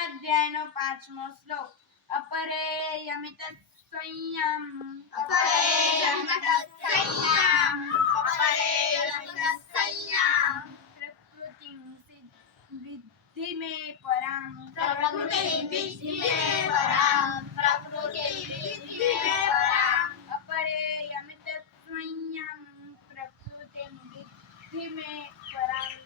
અધ્યાયનો 5મો શ્લોક. અપરે યમિત સંયમ પ્રકૃતિં વિદ્ધિ મે પરાં અપરે યમિત સંયમ પ્રકૃતિં વિદ્ધિ મે પરાં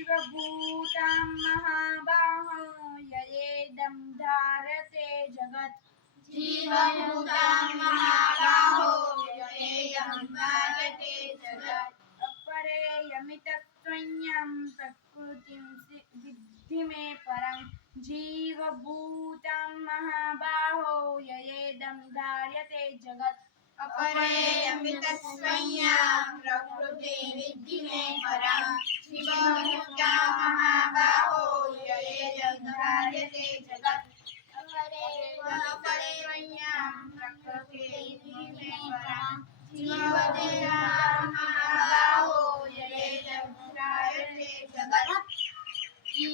जीवभूतां महाबाहो ययेदं धार्यते जगत् जीवभूतां महाबाहो ययेदं धार्यते जगत् अपरे यमित संयम प्रकृतिं विद्धि मे परं जीवभूतां महाबाहो ययेदं धार्यते जगत्